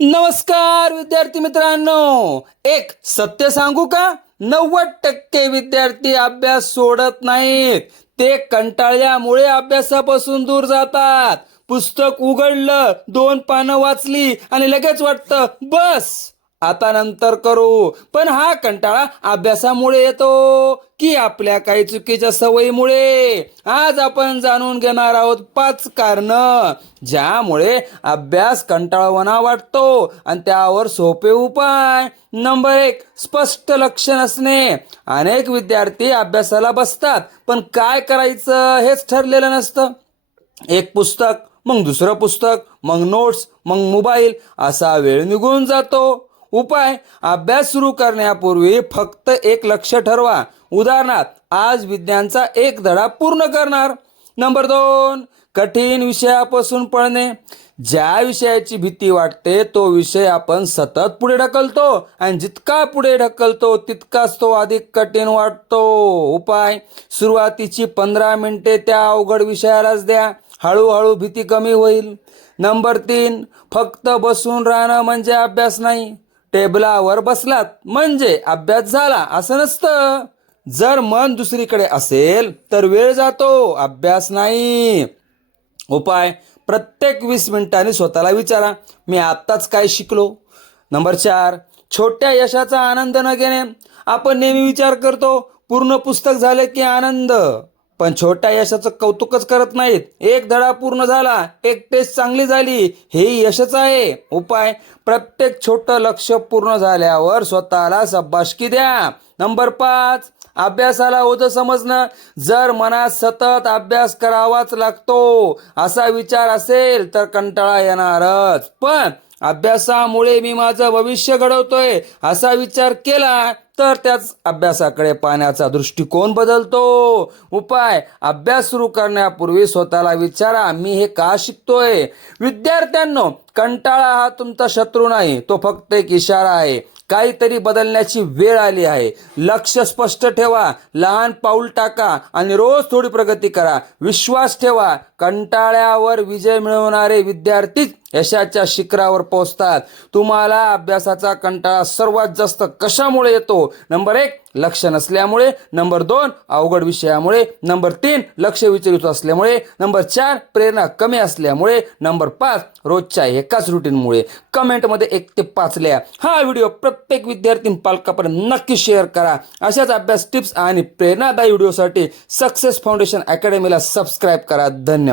नमस्कार विद्यार्थी मित्रांनो, एक सत्य सांगू का? 90% विद्यार्थी अभ्यास सोडत नाहीत. ते कंटाळल्यामुळे अभ्यासापासून दूर जातात. पुस्तक उघडलं, 2 पानं वाचली आणि लगेच वाटतं बस आता नंतर करू. पण हा कंटाळा अभ्यासामुळे येतो की आपल्या काही चुकीच्या सवयीमुळे? आज आपण जाणून घेणार आहोत 5 कारणं ज्यामुळे अभ्यास कंटाळवाणा वाटतो आणि त्यावर सोपे उपाय. नंबर 1, स्पष्ट लक्ष नसणे. अनेक विद्यार्थी अभ्यासाला बसतात पण काय करायचं हेच ठरलेलं नसतं. एक पुस्तक, मग दुसरं पुस्तक, मग नोट्स, मग मोबाईल, असा वेळ निघून जातो. उपाय: अभ्यास सुरू करण्यापूर्वी फक्त एक लक्ष्य ठरवा. उदाहरणार्थ, आज विज्ञानचा एक धडा पूर्ण करणार. नंबर 2, कठीण विषयापासून पळणे. ज्या विषयाची भीती वाटते तो विषय आपण सतत पुढे ढकलतो आणि जितका पुढे ढकलतो तितकाच तो अधिक कठीण वाटतो. उपाय: सुरुवातीची 15 मिनिटे त्या अवघड विषयालाच द्या. हळूहळू भीती कमी होईल. नंबर 3, फक्त बसून राहणं म्हणजे अभ्यास नाही. टेबलावर बसलात म्हणजे अभ्यास झाला असं नसतं. जर मन दुसरीकडे असेल तर वेळ जातो, अभ्यास नाही. उपाय: प्रत्येक 20 मिनिटांनी स्वतःला विचारा, मी आत्ताच काय शिकलो. नंबर 4, छोट्या यशाचा आनंद न घेणे. आपण नेहमी विचार करतो पूर्ण पुस्तक झाले की आनंद, पण छोट्या यशाचं कौतुकच करत नाहीत. एक धडा पूर्ण झाला, एक टेस्ट चांगली झाली, हे यशच आहे. उपाय: प्रत्येक छोटं लक्ष्य पूर्ण झाल्यावर स्वतःला शाबासकी द्या. नंबर 5, अभ्यासाला ओझं समजणं. जर मनात सतत अभ्यास करावाच लागतो असा विचार असेल तर कंटाळा येणारच. पण अभ्यासामुळे मी माझं भविष्य घडवतोय असा विचार केला तर त्याच अभ्यासाकडे पाहण्याचा दृष्टिकोन बदलतो. उपाय: अभ्यास सुरू करण्यापूर्वी स्वतःला विचारा, मी हे का शिकतोय. विद्यार्थ्यांनो, कंटाळा हा तुमचा शत्रू नाही, तो फक्त एक इशारा आहे. काहीतरी बदलण्याची वेळ आली आहे. लक्ष स्पष्ट ठेवा, लहान पाऊल टाका आणि रोज थोडी प्रगती करा. विश्वास ठेवा, कंटाळ्यावर विजय मिळवणारे विद्यार्थीच यशाच्या शिखरावर पोहोचतात. तुम्हाला अभ्यासाचा कंटाळा सर्वात जास्त कशामुळे येतो? नंबर 1, लक्ष नसल्यामुळे. नंबर 2, अवघड विषयामुळे. नंबर 3, लक्ष विचलित असल्यामुळे. नंबर 4, प्रेरणा कमी असल्यामुळे. नंबर 5, रोजच्या एकाच रुटीनमुळे. कमेंटमध्ये 1 ते 5 लिहा. हा व्हिडिओ प्रत्येक विद्यार्थी पालकापर्यंत नक्की शेअर करा. अशाच अभ्यास टिप्स आणि प्रेरणादायी व्हिडिओसाठी सक्सेस फाउंडेशन अकॅडमीला सबस्क्राईब करा. धन्यवाद.